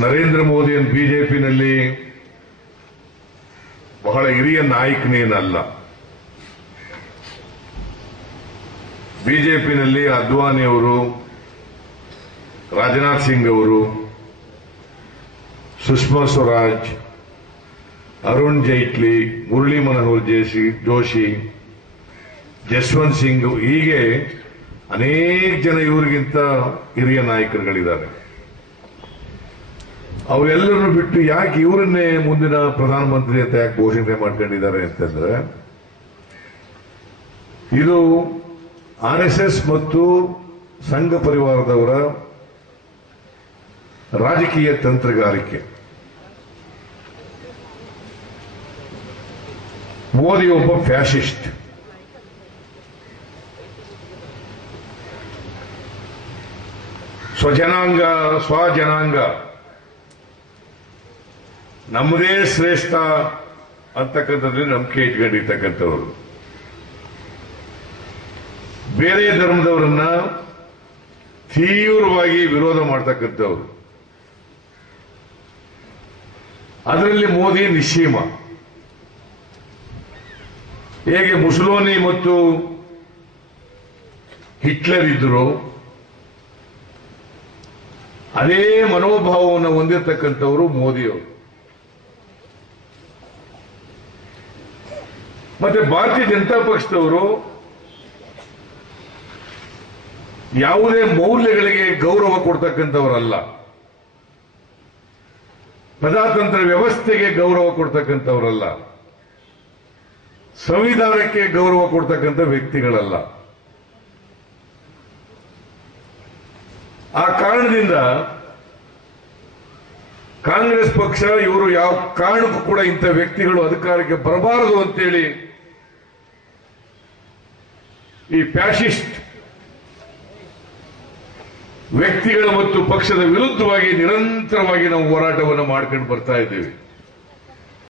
ನರೇಂದ್ರ ಮೋದಿಯನ್ನು ಬಿಜೆಪಿನಲ್ಲಿ ಬಹಳ ಹಿರಿಯ ನಾಯಕನೇನಲ್ಲ. ಬಿಜೆಪಿನಲ್ಲಿ ಅದ್ವಾನಿ ಅವರು, ರಾಜನಾಥ್ ಸಿಂಗ್ ಅವರು, ಸುಷ್ಮಾ ಸ್ವರಾಜ್, ಅರುಣ್ ಜೈಟ್ಲಿ, ಮುರಳಿ ಮನೋಹರ್ ಜೋಶಿ, ಜಸ್ವಂತ್ ಸಿಂಗ್, ಹೀಗೆ ಅನೇಕ ಜನ ಇವರಿಗಿಂತ ಹಿರಿಯ ನಾಯಕರುಗಳಿದ್ದಾರೆ. ಅವರೆಲ್ಲರನ್ನು ಬಿಟ್ಟು ಯಾಕೆ ಇವರನ್ನೇ ಮುಂದಿನ ಪ್ರಧಾನಮಂತ್ರಿ ಅಂತ ಯಾಕೆ ಘೋಷಣೆ ಮಾಡ್ಕೊಂಡಿದ್ದಾರೆ ಅಂತಂದ್ರೆ, ಇದು ಆರ್ಎಸ್ಎಸ್ ಮತ್ತು ಸಂಘ ಪರಿವಾರದವರ ರಾಜಕೀಯ ತಂತ್ರಗಾರಿಕೆ. ಮೋದಿ ಒಬ್ಬ ಫ್ಯಾಸಿಸ್ಟ್. ಸ್ವಜನಾಂಗ ನಮ್ಮದೇ ಶ್ರೇಷ್ಠ ಅಂತಕ್ಕಂಥದ್ರಲ್ಲಿ ನಂಬಿಕೆ ಇಟ್ಕೊಂಡಿರ್ತಕ್ಕಂಥವ್ರು. ಬೇರೆ ಧರ್ಮದವರನ್ನ ತೀವ್ರವಾಗಿ ವಿರೋಧ ಮಾಡ್ತಕ್ಕಂಥವ್ರು. ಅದರಲ್ಲಿ ಮೋದಿ ನಿಶ್ಚೀಮ. ಹೇಗೆ ಮುಸೋಲಿನಿ ಮತ್ತು ಹಿಟ್ಲರ್ ಇದ್ರು, ಅದೇ ಮನೋಭಾವವನ್ನು ಹೊಂದಿರತಕ್ಕಂಥವರು ಮೋದಿಯವರು. ಮತ್ತೆ ಭಾರತೀಯ ಜನತಾ ಪಕ್ಷದವರು ಯಾವುದೇ ಮೌಲ್ಯಗಳಿಗೆ ಗೌರವ ಕೊಡ್ತಕ್ಕಂಥವರಲ್ಲ, ಪ್ರಜಾತಂತ್ರ ವ್ಯವಸ್ಥೆಗೆ ಗೌರವ ಕೊಡ್ತಕ್ಕಂಥವರಲ್ಲ, ಸಂವಿಧಾನಕ್ಕೆ ಗೌರವ ಕೊಡ್ತಕ್ಕಂಥ ವ್ಯಕ್ತಿಗಳಲ್ಲ. ಆ ಕಾರಣದಿಂದ ಕಾಂಗ್ರೆಸ್ ಪಕ್ಷ ಇವರು ಯಾವ ಕಾರಣಕ್ಕೂ ಕೂಡ ಇಂಥ ವ್ಯಕ್ತಿಗಳು ಅಧಿಕಾರಕ್ಕೆ ಬರಬಾರದು ಅಂತೇಳಿ ಈ ಫ್ಯಾಸಿಸ್ಟ್ ವ್ಯಕ್ತಿಗಳ ಮತ್ತು ಪಕ್ಷದ ವಿರುದ್ಧವಾಗಿ ನಿರಂತರವಾಗಿ ನಾವು ಹೋರಾಟವನ್ನು ಮಾಡ್ಕೊಂಡು ಬರ್ತಾ ಇದ್ದೇವೆ.